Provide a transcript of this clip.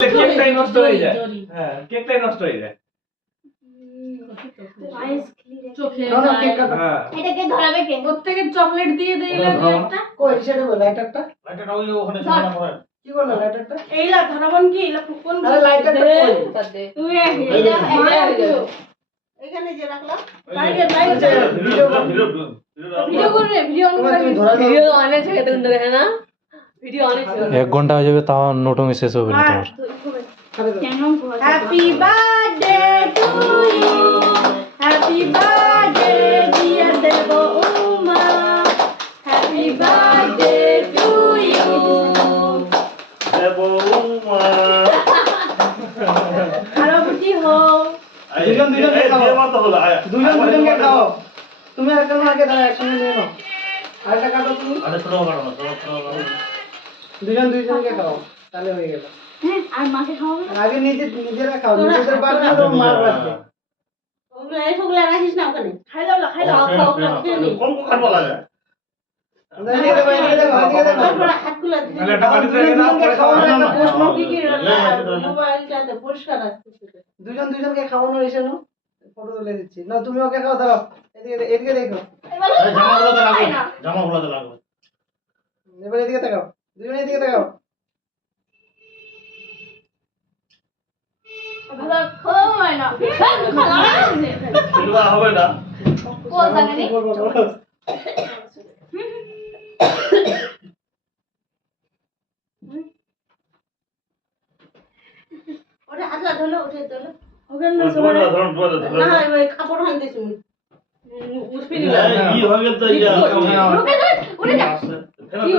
কেকটাই নষ্ট হয়ে যায়। হ্যাঁ, কেকটাই নষ্ট হয়ে যায়। চোখে হ্যাঁ। এটাকে ধরাবে কে? প্রত্যেকের চকলেট দিয়ে দিলে দুই একটা। কই সেটা বল লাইটারটা লাইটারটা ওই ওখানে সামনে পড়ে। কি করলো লাইটারটা? এইলা ধরাবন কি এইলা কোন আরে লাইটারটা কই? তুমি এখানে যে রাখলাম বাইরে বাইরে ভিডিও করবে ভিডিও অন করে তুমি ধরা দাও। ভিডিও অনেক থেকে তখন ধরে হ্যাঁ না ভিডিও অনেক ছিল 1 ঘন্টা হয়ে যাবে তাও নোটমি শেষ হবে না তোমার। Happy birthday to you happy birthday dear Deb Uma happy birthday to you Debuma আরো বুঝি হও দুজনকে খাও। দিয়ে মত হলো দুজনকে খাও। তুমি একটা না আগে দাও একসঙ্গে নিয়ে নাও। আরেকটা কাটো তুমি। আরে ছোট কাটো না ছোট কাটো দুজনকে খাও। তাহলে হয়ে গেল। আর মাকে খাওয়াবে আগে নিজেরা খাও। নিজেদের বাড়ি তো মার বাড়ি। ওগুলো এইগুলো রাখিস না ওখানে। খাই দাও খাই দাও কম কাটবা লাগে এদিকে দেবো, এদিকে দেবো, এদিকে দেবো। তারপর হাতগুলো ধুয়ে তাহলে একটা বাড়িতে রেখে দাও, পরে খাওয়া খাওয়ানোর যাবে একটা না। প্রশ্ন। মোবাইলটাতে পরিষ্কার আসতেছে। দুজনকে খাওয়ানোর এসে নাও। ফটো তুলে দিচ্ছি। না তুমি ওকে খাও দাঁড়াও। এদিকে দেখো। জামাগুলোতে লাগবে জামাগুলোতে লাগবে এবার এদিকে তাকাও। দুজনে এদিকে তাকাও। ভালো খাওয়াই না। এগুলো হবে না কোন জায়গায়? বল। ওটা হাতলা ধরলো উঠে ধরলো। ধরুন না ওই কাপড় হানতে শুনি। কি হয়ে গেল তো ইয়া উঠে যা। কি